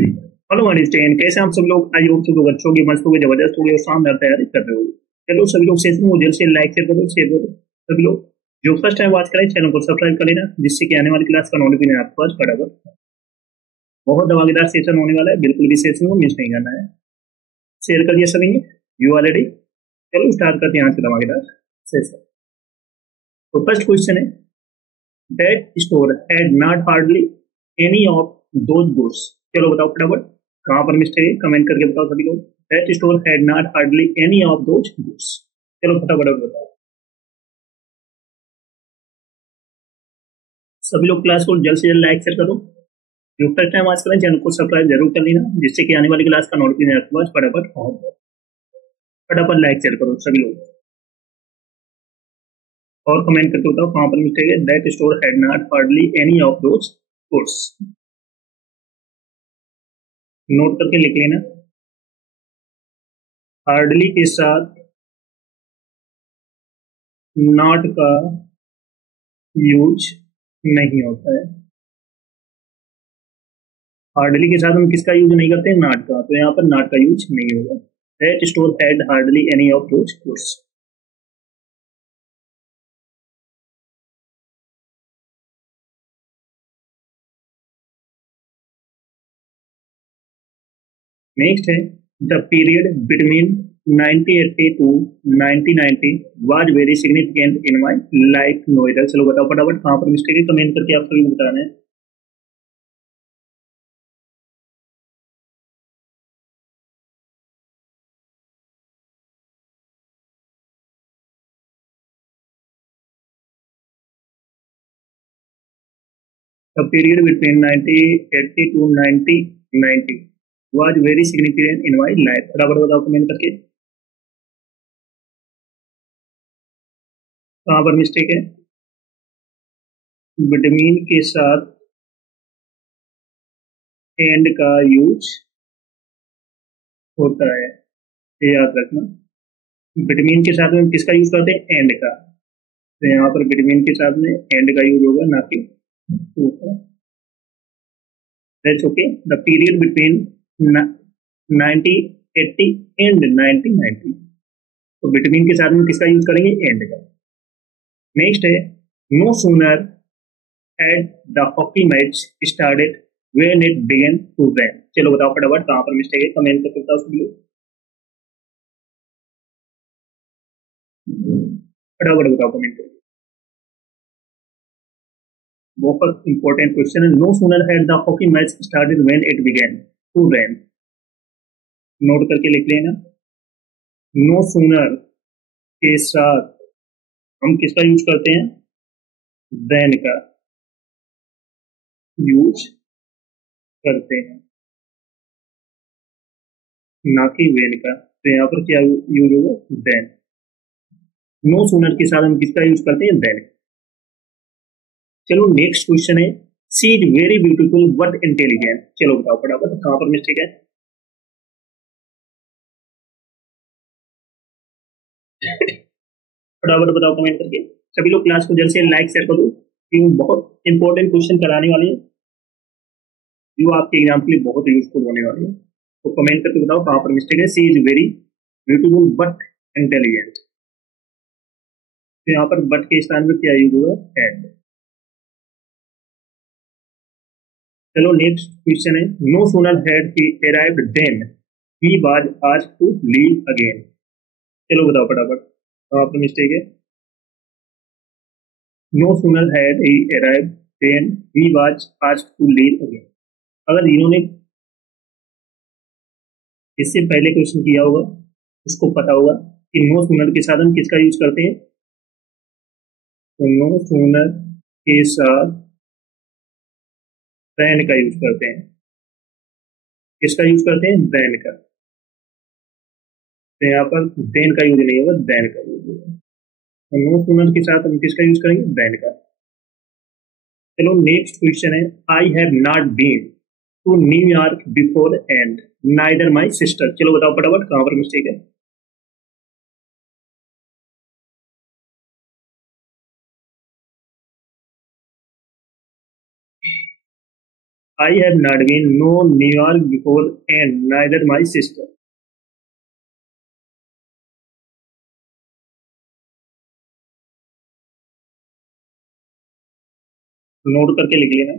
Hello अनिस्टेन, कैसे आप सब लोग? आई होप सब लोग अच्छे होंगे, मस्त होंगे, जबरदस्त होंगे और शानदार तैयारी कर रहे हो। चलो सभी लोग सेशन में जल्द से लाइक शेयर करो सभी लोग। जो फर्स्ट टाइम वॉच करें चैनल को सब्सक्राइब कर लेना, जिससे कि आने वाली क्लास का नोटिफिकेशन आपके पास फटाफट। बहुत धमाकेदार सेशन होने वाला है, बिल्कुल भी सेशन को मिस नहीं करना है। शेयर कर दिया सभी ने? You are ready? चलो स्टार्ट करते हैं आज का धमाकेदार सेशन। तो फर्स्ट क्वेश्चन है, that store had not hardly any of those goods. चलो बताओ फटाफट, कहां पर मिस्टेक है? कमेंट करके बताओ सभी लोग। That store had not hardly any of those goods. चलो फटाफट बताओ सभी लोग। क्लास को जल्द से जल्द लाइक शेयर करो। जो फर्स्ट टाइम आज करें चैनल को सब्सक्राइब जरूर कर लेना, जिससे कि आने वाली क्लास का नोटिफिकेशन आपके पास फटाफट पहुंच जाए। फटाफट लाइक शेयर करो सभी लोग और कमेंट करके बताओ कहां पर मिस्टेक है। That store had not hardly any of those goods. Note करके लिख लेना। हार्डली के साथ नॉट का यूज नहीं होता है। हार्डली के साथ हम किसका यूज नहीं करते? नॉट का। तो यहाँ पर नॉट का यूज नहीं होगा। That store had hardly any of those goods. Next है, the period between 1980 to 1990 was very significant in my life Noida. चलो बताओ फटाफट कहां पर मिस्टेक है? कमेंट करके आप सभी बताना है। The period between 1980 to 1990 was very significant in my life. फटाफट बताओ कमेंट करके कहां पर मिस्टेक है। बिटवीन के साथ एंड का यूज होता है, ये याद रखना। बिटवीन के साथ में हम किसका यूज करते हैं? एंड का। तो यहाँ पर बिटवीन के साथ में एंड का यूज होगा, ना कि टू का। That's okay. The period between 1980 and 1990। तो बिटवीन के साथ में किसका यूज करेंगे? एंड का। नेक्स्ट है, no sooner had the hockey match started when it began to rain. चलो बताओ फटाफट कहां पर मिस्टेक है? कमेंट करके बताओ सभी लोग। फटाफट बताओ कमेंट करके। बहुत इंपॉर्टेंट क्वेश्चन है। No sooner had the hockey match started when it began to rain. Note करके लिख लेना। नो सूनर के साथ हम किसका यूज करते हैं? देन का यूज करते हैं, ना कि वेन का। तो यहाँ पर क्या यूज होगा? देन। नो सूनर के साथ हम किसका यूज करते हैं? देन। चलो नेक्स्ट क्वेश्चन है, she is very beautiful but intelligent. चलो बताओ फटाफट कहां पर मिस्टेक है? फटाफट बताओ कमेंट करके सभी लोग। क्लास को जल्द से लाइक शेयर करो, क्योंकि बहुत इंपॉर्टेंट क्वेश्चन कराने वाले हैं जो आपके एग्जाम के लिए बहुत यूजफुल होने वाले हैं। तो कमेंट करके बताओ कहां पर मिस्टेक है। She is very beautiful but intelligent. तो यहाँ पर बट के स्थान में क्या यूज होगा? एंड। चलो नेक्स्ट क्वेश्चन है, no sooner had he arrived then he was asked to leave again. चलो बताओ फटाफट कहां पर मिस्टेक है। No sooner had he arrived then he was asked to leave again. अगर इन्होंने इससे पहले क्वेश्चन किया होगा उसको पता होगा कि नो सूनर के साथ हम किसका यूज करते हैं। तो नो सूनर के साथ देन का यूज करते हैं। किसका यूज करते हैं? देन का। तो यहाँ पर देन का यूज नहीं होगा, देन का यूज होगा। तो नो सूनर के साथ हम किसका यूज करेंगे? देन का। चलो नेक्स्ट क्वेश्चन है, I have not been to New York before and neither my sister. चलो बताओ फटाफट कहां पर मिस्टेक है। I have not been no New York before and neither my sister. Note करके लिख लेना।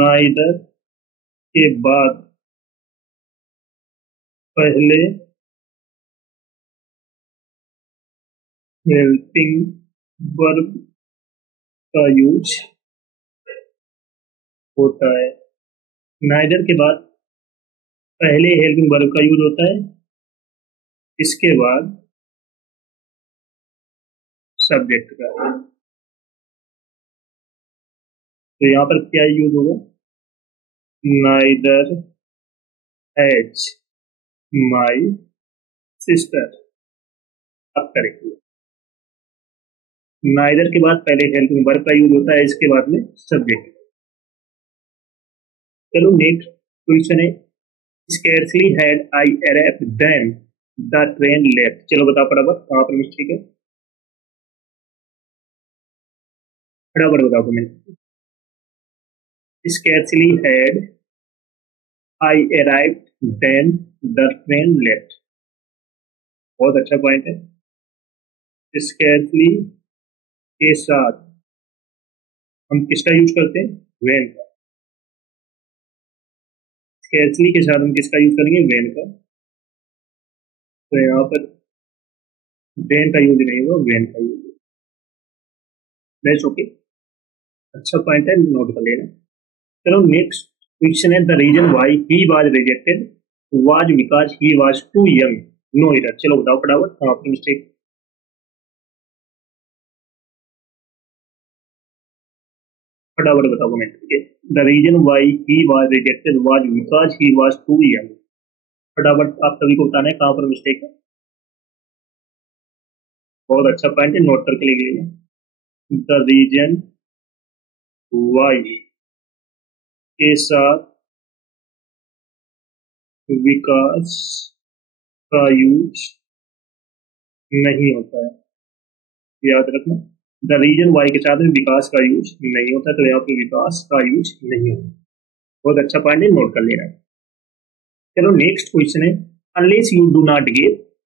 नाइदर के बाद पहले हेल्पिंग वर्ब का यूज होता है। नाइदर के बाद पहले हेल्पिंग वर्ब का यूज होता है, इसके बाद सब्जेक्ट का। तो यहाँ पर क्या यूज होगा? Neither has my sister. अब करेक्ट। नाइदर के बाद पहले हेल्पिंग वर्ब का यूज होता है, इसके बाद में सब्जेक्ट। चलो नेक्स्ट क्वेश्चन है, scarcely had I arrived then the train left. चलो बताओ फटाफट कहाँ पर मिस्टेक है, फटाफट बताओ comment. Scarcely had I arrived then the train left. बहुत अच्छा पॉइंट है। स्कैर्सली के साथ हम किसका यूज करते हैं? वेन का। स्कैर्सली के साथ हम किसका यूज करेंगे? वेन का। तो यहाँ पर देन का यूज नहीं होगा, वेन का यूज। ओके, अच्छा पॉइंट है, नोट कर लेना। चलो नेक्स्ट क्वेश्चन है, the reason why he was rejected was because he was too young no error. चलो बताओ फटाफट कहाँ पर मिस्टेक, फटाफट बताओ कमेंट करके। The reason why he was rejected was because he was too young. फटाफट आप सभी को बताना है कहाँ पर मिस्टेक है। बहुत अच्छा पॉइंट है, नोट करके लिख लेना। द रीजन व्हाई के साथ विकास का यूज नहीं होता है, याद रखना। द रीजन वाई के साथ में विकास का यूज नहीं होता, तो यहाँ पे विकास का यूज नहीं होता। बहुत अच्छा पॉइंट है, नोट कर लेना। चलो नेक्स्ट क्वेश्चन है, unless you do not give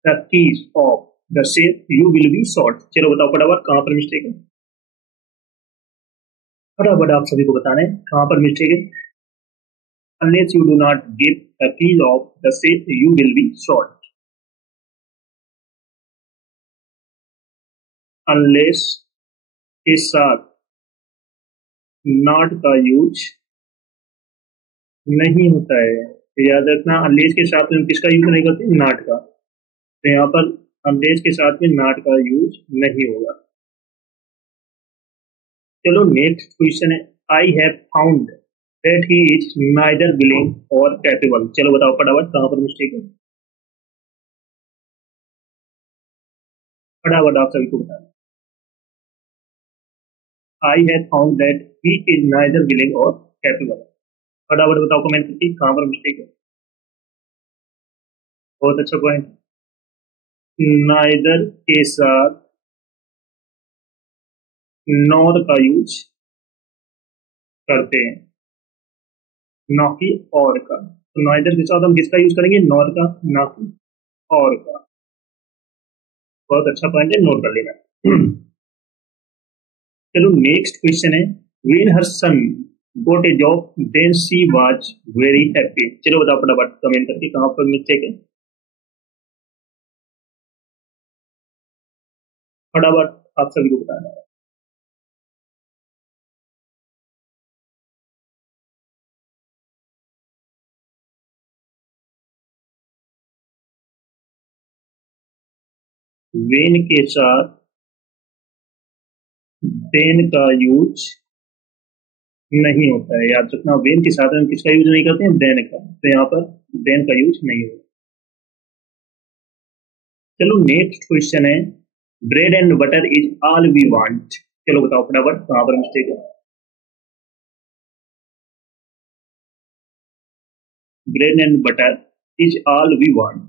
the keys of the safe you will be short. चलो बताओ फटाफट कहाँ पर मिस्टेक है, फटाफट आप सभी को बताना है कहाँ पर मिस्टेक है। Unless you do not give the keys of the safe you will be short. Unless के साथ नॉट का यूज नहीं होता है, याद रखना। अनलेस के साथ में हम किसका यूज नहीं करते? नॉट का। तो यहाँ पर अनलेस के साथ में नॉट का यूज नहीं होगा। चलो नेक्स्ट क्वेश्चन है, I have found that he is neither willing और कैपेबल। चलो बताओ फटाफट कहाँ पर मिस्टेक है, फटाफट आप सभी को बताना। I have found that he is neither willing और कैपेबल। फटाफट बताओ कमेंट करके कहाँ पर मिस्टेक है। बहुत अच्छा पॉइंट। नाइदर के साथ नॉर का यूज करते हैं, ना कि और का। तो नाइदर के साथ हम किसका यूज करेंगे? नॉर का, ना कि और का। बहुत अच्छा पॉइंट है, नोट कर लेना। चलो नेक्स्ट क्वेश्चन है, when her son got a job then she was very happy. चलो बताओ फटाफट कमेंट करके कहाँ पर मिस्टेक है, फटाफट आप सभी को बताना है। वेन के साथ देन का यूज नहीं होता है, याद रखना। वेन के साथ हम किसका यूज नहीं करते हैं? देन का। तो यहाँ पर देन का यूज नहीं होगा। चलो नेक्स्ट क्वेश्चन है, bread and butter is all we want. चलो बताओ फटाफट कहाँ पर मिस्टेक है। Bread and butter is all we want.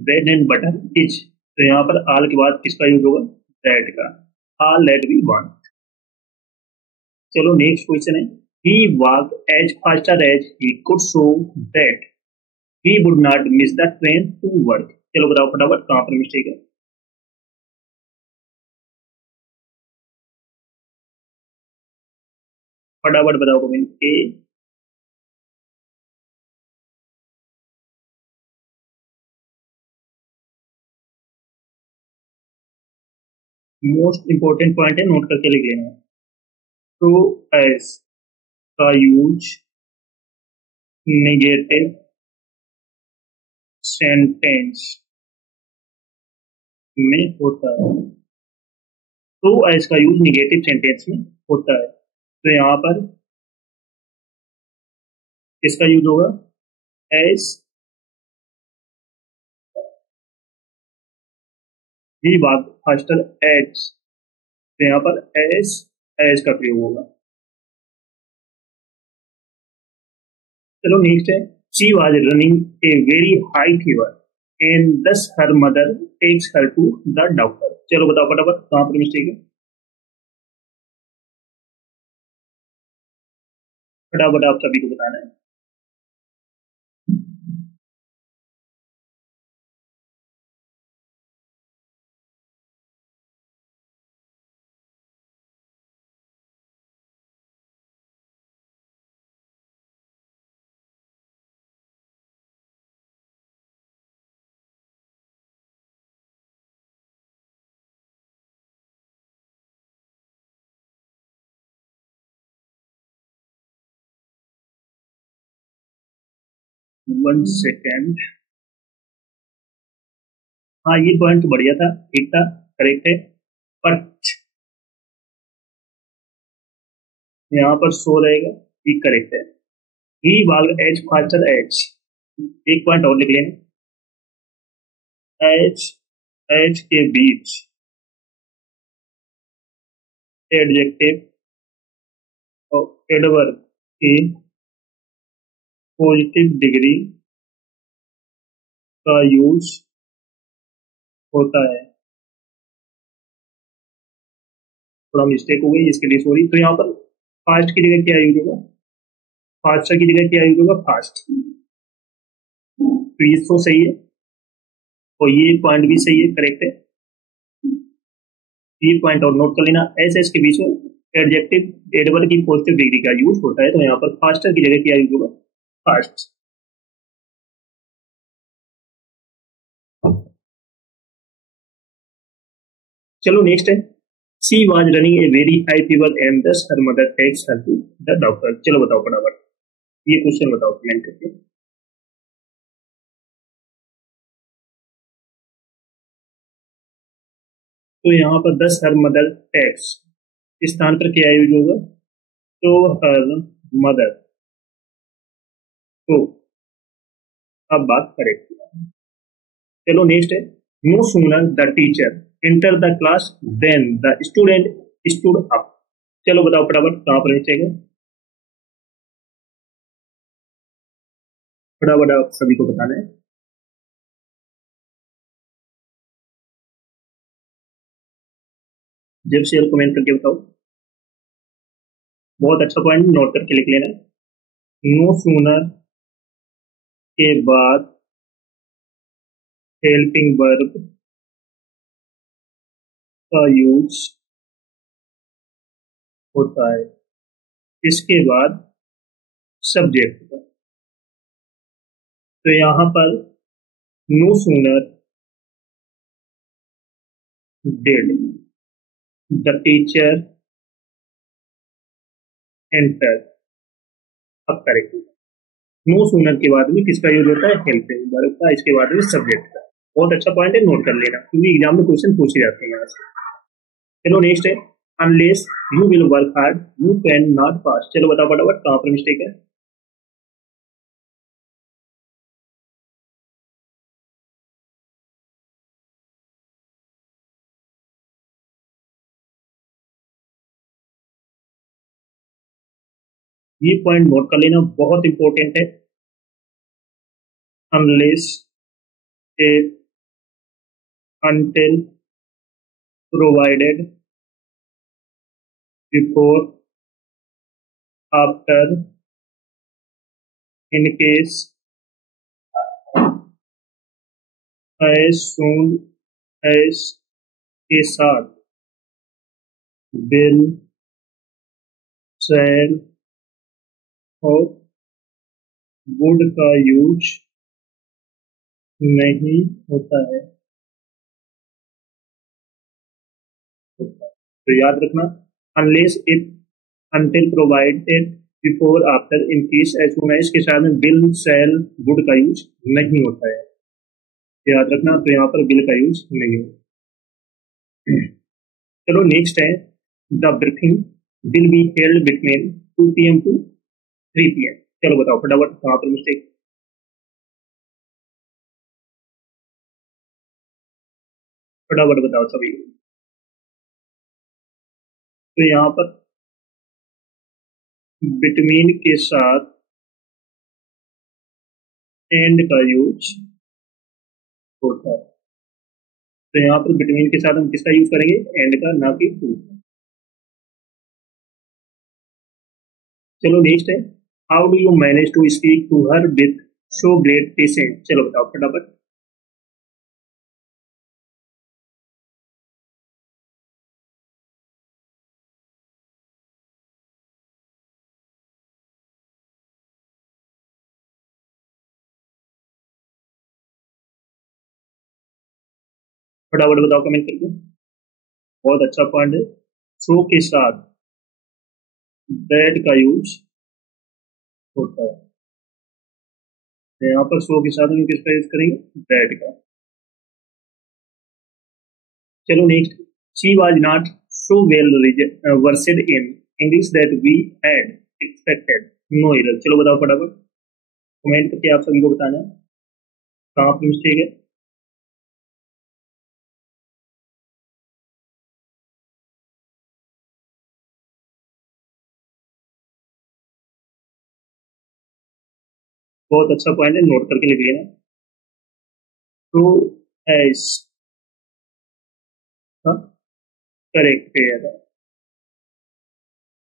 Bread and butter is, तो यहाँ पर आल के बाद किसका यूज होगा, दैट का, आल दैट वी वांट। चलो नेक्स्ट क्वेश्चन है, he walk as faster as he could so that he would not miss the train to work. चलो बताओ फटाफट कहाँ पर मिस्टेक है, फटाफट बताओ कमेंट के। मोस्ट इंपोर्टेंट पॉइंट है, नोट करके लिख लेना। टू एस का यूज नेगेटिव सेंटेंस में होता है, टू एस का यूज नेगेटिव सेंटेंस में होता है, तो यहाँ पर किसका यूज होगा, एस, ही भाग फास्टर एज, तो यहाँ पर एस, एज का प्रयोग होगा। चलो नेक्स्ट है, she was running a very high fever and thus her mother takes her to the doctor. चलो बताओ फटाफट कहाँ पर मिस्टेक है, फटाफट आप सभी को बताना है। 1 सेकेंड, हाँ ये पॉइंट तो बढ़िया था, ठीक था, करेक्ट है, बट यहाँ पर सो रहेगा, ठीक करेक्ट है। ही भाग एज फास्टर एज, एक पॉइंट और लिख लेना, एच, एच के बीच एडजेक्टिव और एडवर्ब की पॉजिटिव डिग्री का यूज होता है। थोड़ा मिस्टेक हो गई, इसके लिए सॉरी। तो यहाँ पर फास्ट की जगह क्या यूज होगा, फास्टर की जगह क्या यूज होगा, फास्ट। तो ये तो सही है और ये पॉइंट भी सही है, करेक्ट है। ये पॉइंट और नोट कर लेना, एस एस के बीच में एडजेक्टिव एडवर्ब की पॉजिटिव डिग्री का यूज होता है, तो यहाँ पर फास्टर की जगह क्या यूज होगा, फास्ट। चलो नेक्स्ट है, she was running a very high fever and thus her mother takes her to the doctor. चलो बताओ फटाफट, ये क्वेश्चन बताओ कमेंट करके। तो यहाँ पर दस हर मदर टेक्स, इस स्थान पर क्या यूज होगा, तो हर मदर, तो अब बात करेक्ट। चलो नेक्स्ट है, no sooner the teacher enter the class then the student stood up. चलो बताओ फटाफट कहाँ पर मिस्टेक है, फटाफट आप सभी को बताना है। जब शेयर कमेंट करके बताओ, बहुत अच्छा पॉइंट नोट करके लिख लेना। नो सूनर के बाद हेल्पिंग वर्ब का यूज होता है, इसके बाद सब्जेक्ट का, तो यहाँ पर no sooner did the teacher enter, अब करेक्ट। नो सूनर के बाद में किसका यूज होता है, हेल्पिंग वर्ब का, इसके बाद में सब्जेक्ट का। बहुत अच्छा पॉइंट है, नोट कर लेना, क्योंकि एग्जाम में क्वेश्चन पूछे जाते हैं यहाँ से। चलो नेक्स्ट है, unless you will work hard you can not pass. चलो बताओ फटाफट कहाँ पर मिस्टेक है, ये पॉइंट नोट कर लेना, बहुत इंपॉर्टेंट है। Unless A until, provided, before, after, in case, as soon as के साथ, will, shall और would का यूज नहीं होता है। तो याद रखना, unless, if, until, provided, before, after, in case, as soon as के साथ में will, shall, would का यूज नहीं होता है। याद रखना, तो यहाँ पर will का यूज नहीं होता। चलो नेक्स्ट है, the briefing will be held between 2 PM to 3 PM। चलो बताओ फटाफट कहाँ पर मिस्टेक। फटाफट बताओ सभी। तो यहाँ पर बिटवीन के साथ एंड का यूज होता है। तो यहाँ पर बिटवीन के साथ हम किसका यूज करेंगे, एंड का, ना कि टू। चलो नेक्स्ट है, how do you manage to speak to her with so great patience. चलो बताओ फटाफट। फटाफट बताओ कमेंट करके। बहुत अच्छा पॉइंट है। सो के साथ दैट का यूज होता है। तो यहाँ पर सो के साथ हम किसका यूज करेंगे, दैट का। चलो next, she was not so well versed in English that we had expected no error. चलो बताओ फटाफट, कमेंट करके आप सभी को बताना है कहाँ पर मिस्टेक है। बहुत अच्छा पॉइंट है, नोट करके लिख लेना। तो एस करेक्ट है।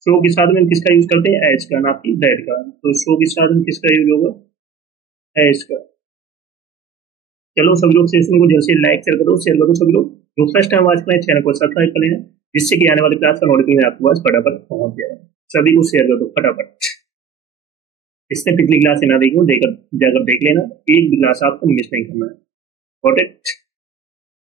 शो के साथ में हम किसका यूज करते हैं, एज का, ना कि दैट का। तो शो के साथ में किसका यूज होगा, एज का। चलो सभी लोग सेशन को जल्द से लाइक शेयर करो सभी लोग। जो फर्स्ट टाइम आज करें चैनल को सब्सक्राइब कर लेना, जिससे कि आने वाली क्लास का नोटिफिकेशन आपके पास फटाफट पहुंच जाए। सभी को शेयर कर दो फटाफट। इससे पिछली क्लास ना देखो, देकर जाकर देख लेना, एक भी क्लास आपको मिस नहीं करना है। Got it.